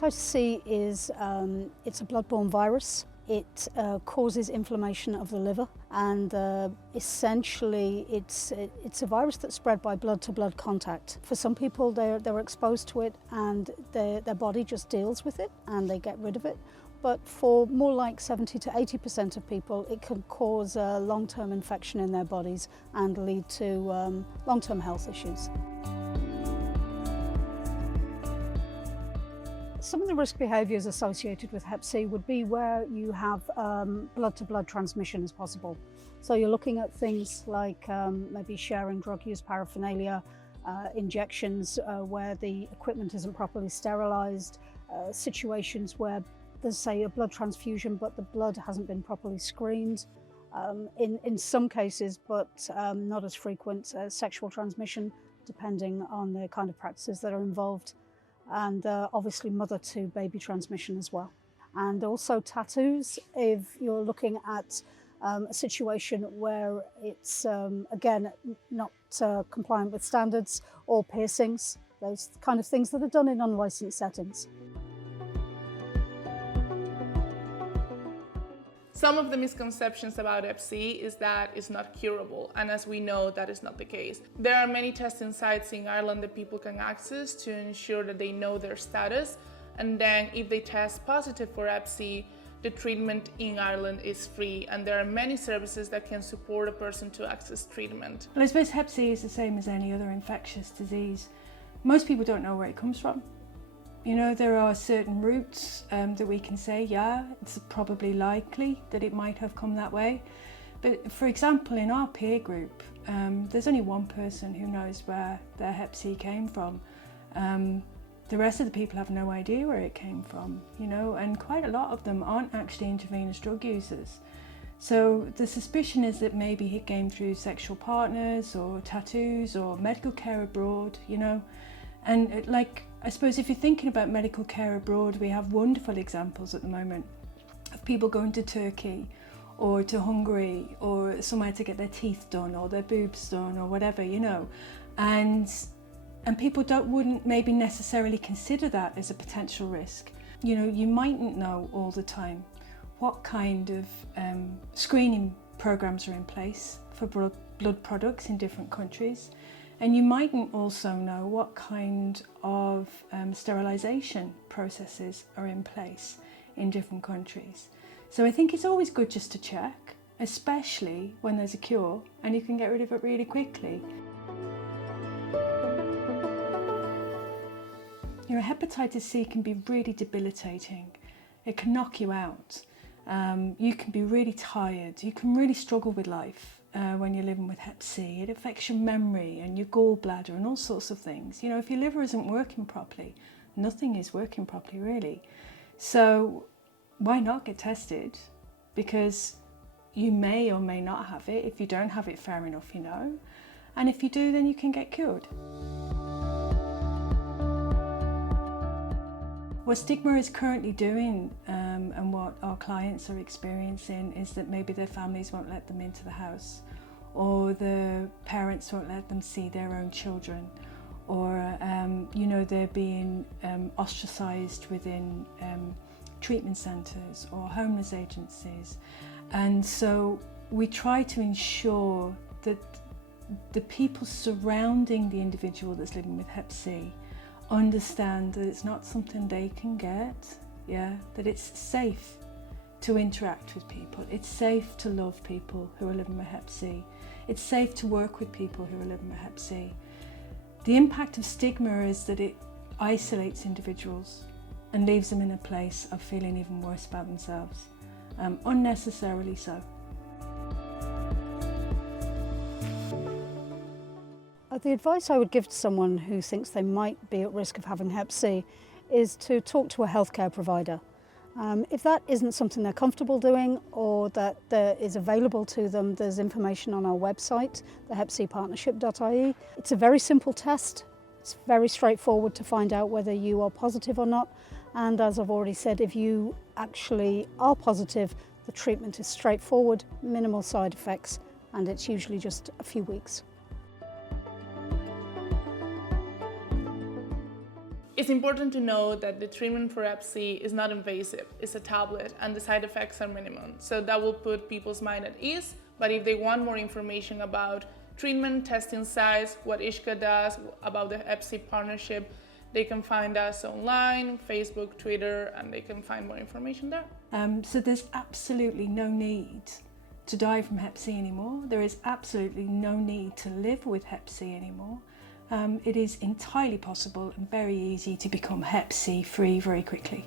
Hepatitis C is it's a blood-borne virus. It causes inflammation of the liver, and essentially it's a virus that's spread by blood-to-blood contact. For some people, they're exposed to it and their body just deals with it and they get rid of it. But for more like 70 to 80% of people, it can cause a long-term infection in their bodies and lead to long-term health issues. Some of the risk behaviours associated with Hep C would be where you have blood-to-blood transmission as possible. So you're looking at things like maybe sharing drug use paraphernalia, injections where the equipment isn't properly sterilised, situations where there's, say, a blood transfusion but the blood hasn't been properly screened. In some cases, but not as frequent, sexual transmission, depending on the kind of practices that are involved. And obviously mother-to-baby transmission as well. And also tattoos, if you're looking at a situation where it's, again, not compliant with standards, or piercings, those kind of things that are done in unlicensed settings. Some of the misconceptions about Hep C is that it's not curable, and as we know, that is not the case. There are many testing sites in Ireland that people can access to ensure that they know their status, and then if they test positive for Hep C, the treatment in Ireland is free, and there are many services that can support a person to access treatment. Well, I suppose Hep C is the same as any other infectious disease. Most people don't know where it comes from. You know, there are certain routes that we can say, yeah, it's probably likely that it might have come that way. But for example, in our peer group, there's only one person who knows where their Hep C came from. The rest of the people have no idea where it came from, you know, and quite a lot of them aren't actually intravenous drug users. So the suspicion is that maybe it came through sexual partners or tattoos or medical care abroad, you know. And I suppose if you're thinking about medical care abroad, we have wonderful examples at the moment of people going to Turkey or to Hungary or somewhere to get their teeth done or their boobs done or whatever, you know. And people wouldn't maybe necessarily consider that as a potential risk. You know, you mightn't know all the time what kind of screening programs are in place for blood products in different countries. And you mightn't also know what kind of sterilisation processes are in place in different countries. So I think it's always good just to check, especially when there's a cure and you can get rid of it really quickly. You know, hepatitis C can be really debilitating. It can knock you out. You can be really tired. You can really struggle with life. When you're living with Hep C. It affects your memory and your gallbladder and all sorts of things. You know, if your liver isn't working properly, nothing is working properly really. So why not get tested? Because you may or may not have it. If you don't have it, fair enough, you know. And if you do, then you can get cured. What Stigma is currently doing and what our clients are experiencing is that maybe their families won't let them into the house, or the parents won't let them see their own children, or you know, they're being ostracised within treatment centres or homeless agencies. And so we try to ensure that the people surrounding the individual that's living with Hep C understand that it's not something they can get, that it's safe to interact with people. It's safe to love people who are living with Hep C. It's safe to work with people who are living with Hep C. The impact of stigma is that it isolates individuals and leaves them in a place of feeling even worse about themselves, unnecessarily so. The advice I would give to someone who thinks they might be at risk of having Hep C is to talk to a healthcare provider. If that isn't something they're comfortable doing or that is available to them, there's information on our website, the hepcpartnership.ie. It's a very simple test. It's very straightforward to find out whether you are positive or not. And as I've already said, if you actually are positive, the treatment is straightforward, minimal side effects, and it's usually just a few weeks. It's important to know that the treatment for Hep C is not invasive, it's a tablet, and the side effects are minimum. So that will put people's mind at ease. But if they want more information about treatment, testing sites, what ISHCA does, about the Hep C partnership, they can find us online, Facebook, Twitter, and they can find more information there. So there's absolutely no need to die from Hep C anymore. There is absolutely no need to live with Hep C anymore. It is entirely possible and very easy to become Hep C free very quickly.